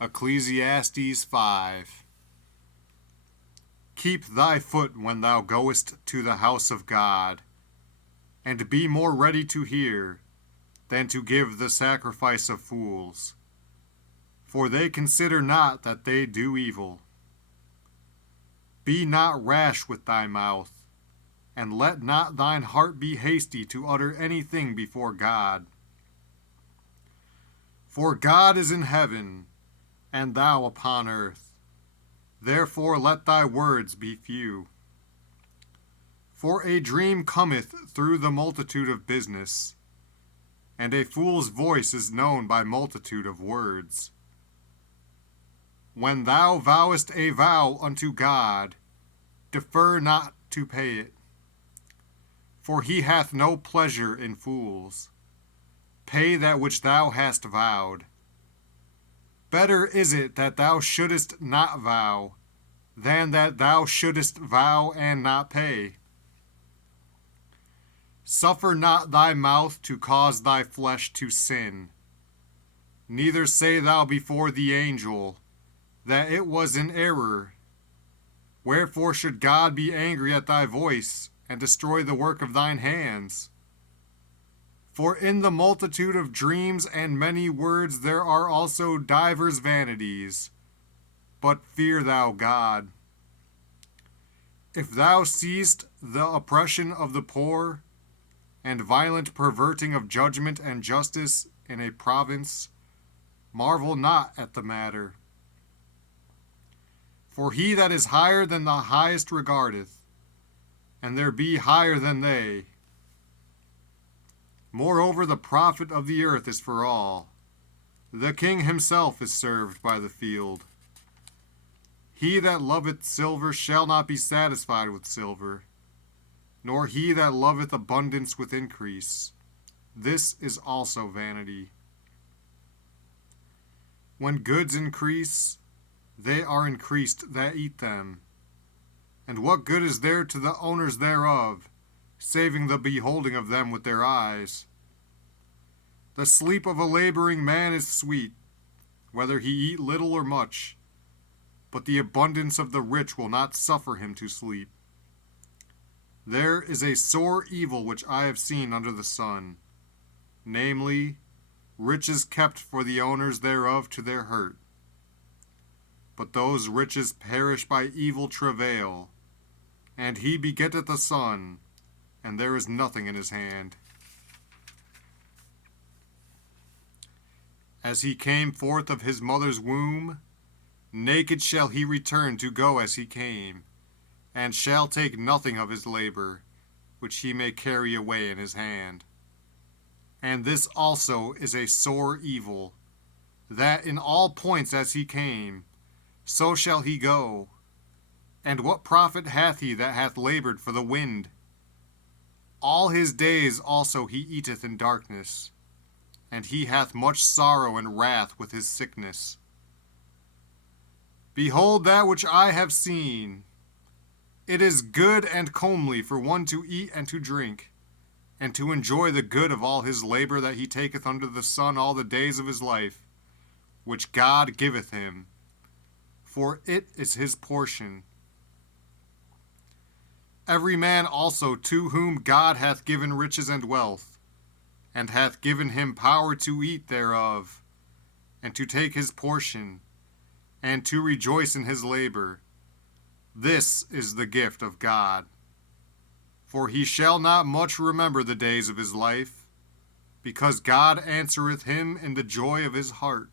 Ecclesiastes 5. Keep thy foot when thou goest to the house of God, and be more ready to hear than to give the sacrifice of fools. For they consider not that they do evil. Be not rash with thy mouth, and let not thine heart be hasty to utter anything before God. For God is in heaven, and thou upon earth. Therefore let thy words be few. For a dream cometh through the multitude of business, and a fool's voice is known by multitude of words. When thou vowest a vow unto God, defer not to pay it. For he hath no pleasure in fools. Pay that which thou hast vowed. Better is it that thou shouldest not vow, than that thou shouldest vow and not pay. Suffer not thy mouth to cause thy flesh to sin. Neither say thou before the angel that it was in error. Wherefore should God be angry at thy voice, and destroy the work of thine hands? For in the multitude of dreams and many words there are also divers vanities. But fear thou God. If thou seest the oppression of the poor, and violent perverting of judgment and justice in a province, marvel not at the matter. For he that is higher than the highest regardeth, and there be higher than they. Moreover, the profit of the earth is for all. The king himself is served by the field. He that loveth silver shall not be satisfied with silver, nor he that loveth abundance with increase. This is also vanity. When goods increase, they are increased that eat them. And what good is there to the owners thereof, saving the beholding of them with their eyes? The sleep of a laboring man is sweet, whether he eat little or much, but the abundance of the rich will not suffer him to sleep. There is a sore evil which I have seen under the sun, namely, riches kept for the owners thereof to their hurt. But those riches perish by evil travail, and he begetteth a son, and there is nothing in his hand. As he came forth of his mother's womb, naked shall he return to go as he came, and shall take nothing of his labor, which he may carry away in his hand. And this also is a sore evil, that in all points as he came, so shall he go. And what profit hath he that hath labored for the wind? All his days also he eateth in darkness, and he hath much sorrow and wrath with his sickness. Behold that which I have seen. It is good and comely for one to eat and to drink, and to enjoy the good of all his labor that he taketh under the sun all the days of his life, which God giveth him, for it is his portion. Every man also to whom God hath given riches and wealth, and hath given him power to eat thereof, and to take his portion, and to rejoice in his labor, this is the gift of God. For he shall not much remember the days of his life, because God answereth him in the joy of his heart.